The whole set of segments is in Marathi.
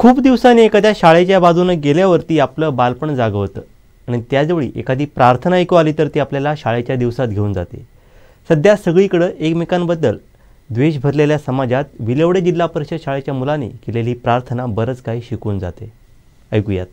खूप दिवसांनी एखाद्या शाळेच्या बाजूने गेल्यावरती आपलं बालपण जागं होतं आणि त्याचवेळी एखादी प्रार्थना ऐकू आली तर ती आपल्याला शाळेच्या दिवसात घेऊन जाते। सध्या सगळीकडे एकमेकांबद्दल द्वेष भरलेल्या समाजात विलवडे जिल्हा परिषद शाळेच्या मुलांनी केलेली प्रार्थना बरंच काही शिकवून जाते। ऐकूयात।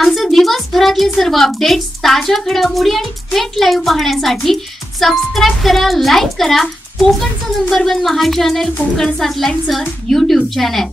आमचे दिवसभरातले सर्व अपडेट्स, ताज्या घडामोडी आणि थेट लाईव्ह पाहण्यासाठी सबस्क्राइब करा, लाईक करा कोकणचं नंबर 1 महा चॅनल कोकण 7 लाईनचं YouTube चॅनल।